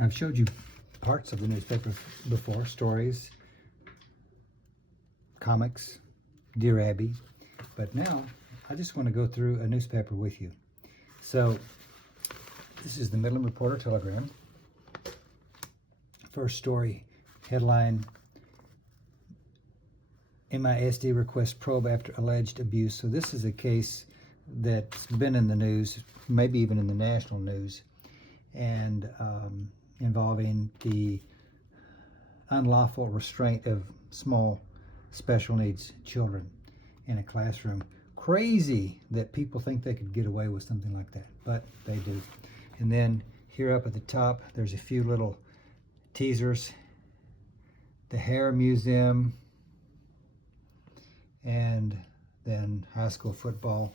I've showed you parts of the newspaper before, stories, comics, Dear Abby, but now I just want to go through a newspaper with you. So this is the Midland Reporter Telegram. First story, headline, MISD requests probe after alleged abuse. So this is a case that's been in the news, maybe even in the national news, and involving the unlawful restraint of small special needs children in a classroom. Crazy that people think they could get away with something like that, but they do. And then here up at the top, there's a few little teasers. The Hair Museum, and then high school football.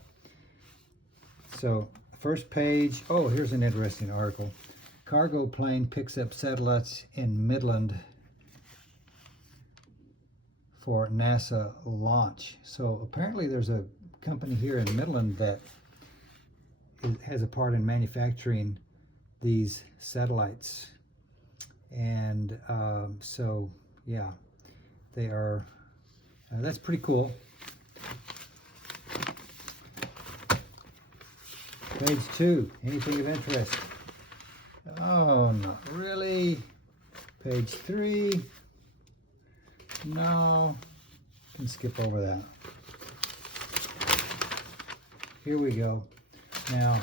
So first page, oh, here's an interesting article. Cargo plane picks up satellites in Midland for NASA launch. So apparently there's a company here in Midland that has a part in manufacturing these satellites. And so, yeah, they are, that's pretty cool. Page 2, anything of interest? Oh, not really. Page 3, no, can skip over that. Here we go. Now,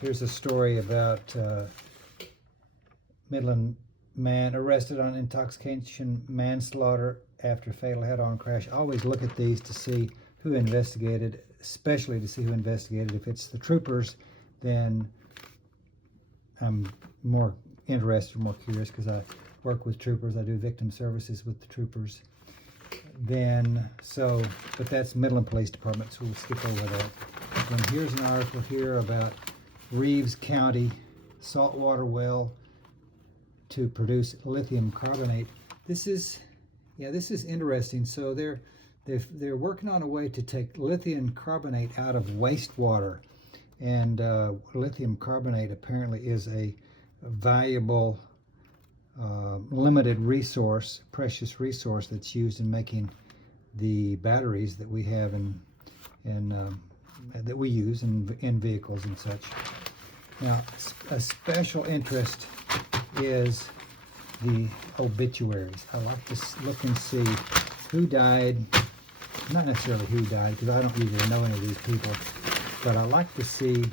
here's a story about Midland man arrested on intoxication manslaughter after fatal head-on crash. I always look at these to see who investigated, especially to see who investigated. If it's the troopers, then I'm more interested, more curious, because I work with troopers. I do victim services with the troopers. Then, so, but that's Midland Police Department, so we'll skip over that. And here's an article here about Reeves County saltwater well to produce lithium carbonate. This is interesting. So they're working on a way to take lithium carbonate out of wastewater, and lithium carbonate apparently is a valuable limited resource, precious resource that's used in making the batteries that we have that we use in vehicles and such. Now, a special interest is the obituaries. I like to look and see who died, not necessarily who died, because I don't usually know any of these people, but I like to see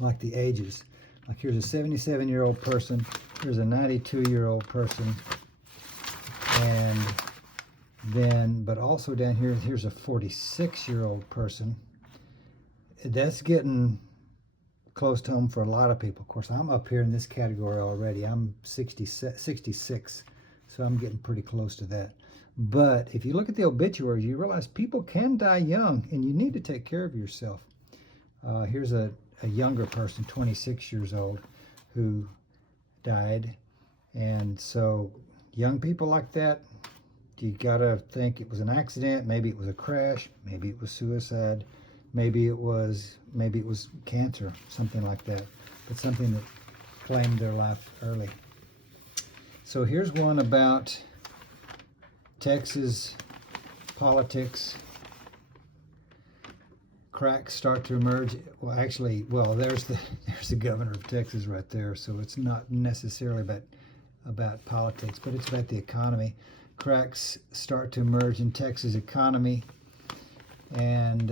like the ages. Like here's a 77-year-old person, here's a 92-year-old person, and then, but also down here, here's a 46-year-old person. That's getting close to home for a lot of people. Of course, I'm up here in this category already. I'm 66, so I'm getting pretty close to that. But if you look at the obituaries, you realize people can die young, and you need to take care of yourself. Here's a younger person, 26 years old, who died. And so young people like that, you gotta think it was an accident, maybe it was a crash, maybe it was suicide, maybe it was cancer, something like that, but something that claimed their life early. So here's one about Texas politics. Cracks start to emerge. Well, actually, there's the governor of Texas right there. So it's not necessarily about politics, but it's about the economy. Cracks start to emerge in Texas economy, and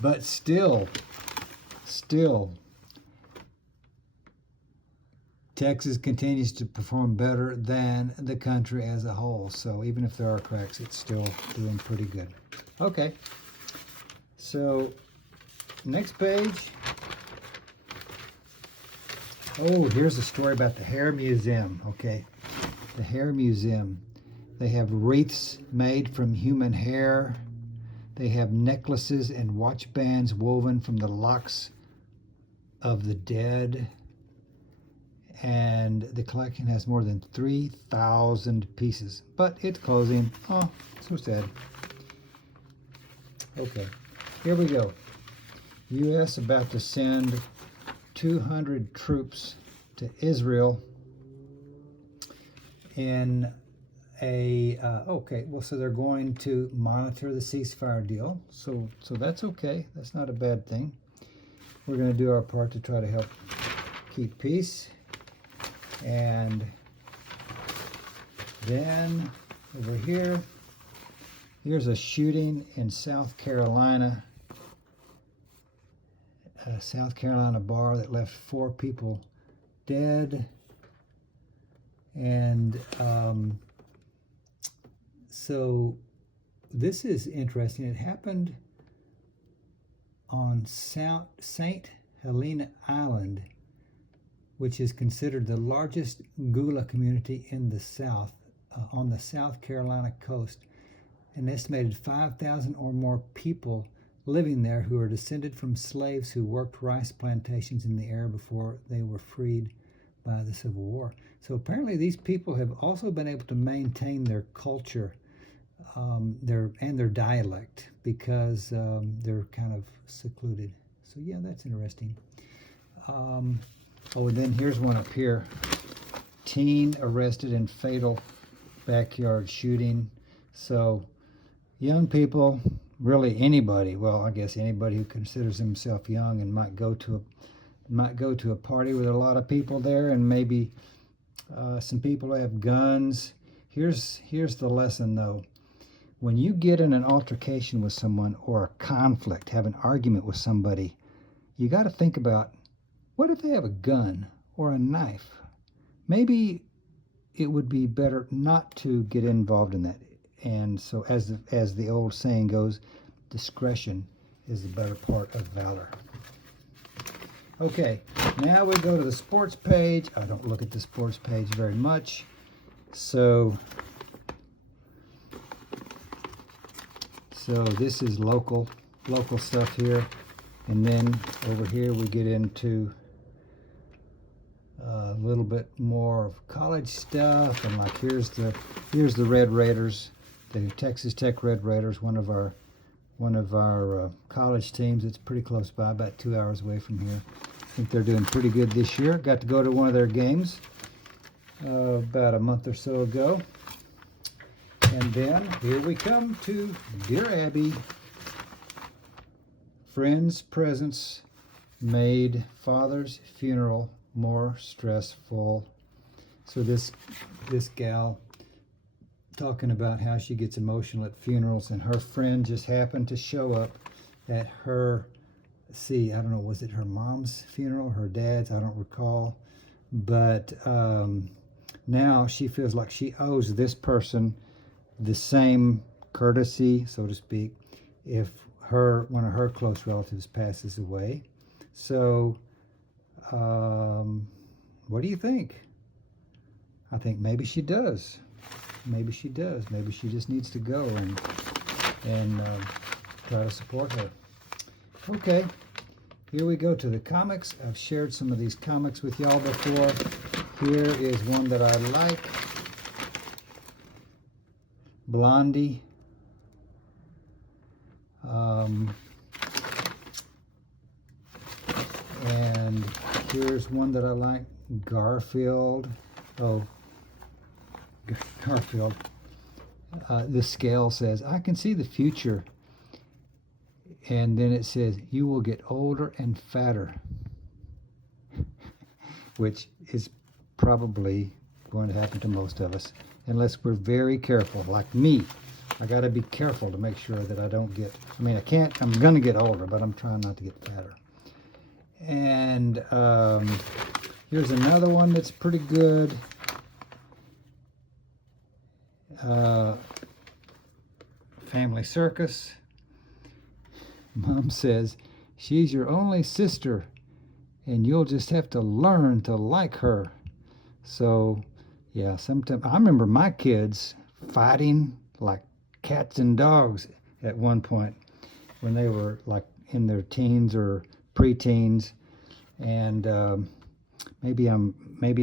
but still, Texas continues to perform better than the country as a whole. So even if there are cracks, it's still doing pretty good. Okay. So, next page. Oh, here's a story about the Hair Museum. Okay, the Hair Museum. They have wreaths made from human hair. They have necklaces and watch bands woven from the locks of the dead. And the collection has more than 3,000 pieces. But it's closing. Oh, so sad. Okay. Here we go. U.S. about to send 200 troops to Israel in okay, well, so they're going to monitor the ceasefire deal. So that's okay. That's not a bad thing. We're going to do our part to try to help keep peace. And then over here, here's a shooting in South Carolina. A South Carolina bar that left 4 people dead. And so this is interesting. It happened on St. Helena Island, which is considered the largest Gula community in the South, on the South Carolina coast. An estimated 5,000 or more people living there who are descended from slaves who worked rice plantations in the area before they were freed by the Civil War. So apparently these people have also been able to maintain their culture their dialect because they're kind of secluded. So yeah, that's interesting. Oh, and then here's one up here. Teen arrested in fatal backyard shooting. So young people, really anybody, well, I guess anybody who considers himself young and might go to a party with a lot of people there, and maybe some people have guns. Here's the lesson though. When you get in an altercation with someone or a conflict, have an argument with somebody, you got to think about, what if they have a gun or a knife? Maybe it would be better not to get involved in that. And so as the old saying goes, discretion is the better part of valor. Okay, now we go to the sports page. I don't look at the sports page very much. So this is local stuff here. And then over here we get into a little bit more of college stuff. And like here's the Red Raiders, the Texas Tech Red Raiders, one of our college teams. It's pretty close by, about 2 hours away from here. I think they're doing pretty good this year. Got to go to one of their games about a month or so ago. And then here we come to Dear Abby. Friends' presence made father's funeral more stressful. So this gal talking about how she gets emotional at funerals, and her friend just happened to show up at her, I don't know, was it her mom's funeral, her dad's, I don't recall, but now she feels like she owes this person the same courtesy, so to speak, if one of her close relatives passes away. So what do you think? I think maybe she does. Maybe she does. Maybe she just needs to go and try to support her. Okay, here we go to the comics. I've shared some of these comics with y'all before. Here is one that I like. Blondie. And here's one that I like. Garfield. Oh, Garfield. The scale says, I can see the future. And then it says, you will get older and fatter. Which is probably going to happen to most of us, unless we're very careful, like me. I got to be careful to make sure that I don't get, I'm going to get older, but I'm trying not to get fatter. And here's another one that's pretty good. Family Circus. Mom says, she's your only sister, and you'll just have to learn to like her. So, yeah, sometimes I remember my kids fighting like cats and dogs at one point when they were like in their teens or preteens, and maybe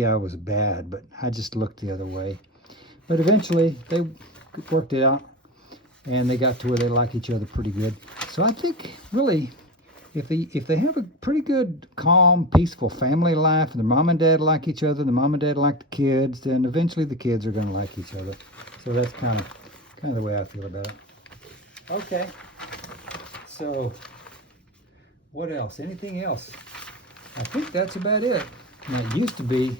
I was bad, but I just looked the other way. But eventually they worked it out, and they got to where they like each other pretty good. So I think really if they have a pretty good, calm, peaceful family life, and the mom and dad like each other, the mom and dad like the kids, then eventually the kids are going to like each other. So that's kind of the way I feel about it. Okay. So what else? Anything else? I think that's about it. Now it used to be.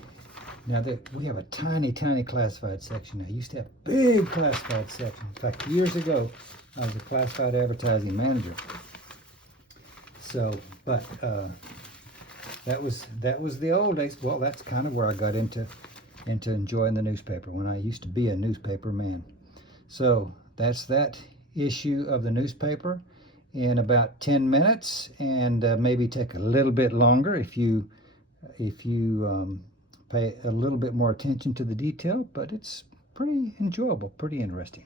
Now that we have a tiny, tiny classified section now. I used to have a big classified section. In fact, years ago, I was a classified advertising manager. So, but that was the old days. Well, that's kind of where I got into enjoying the newspaper, when I used to be a newspaper man. So that's that issue of the newspaper in about 10 minutes, and maybe take a little bit longer if you pay a little bit more attention to the detail, but it's pretty enjoyable, pretty interesting.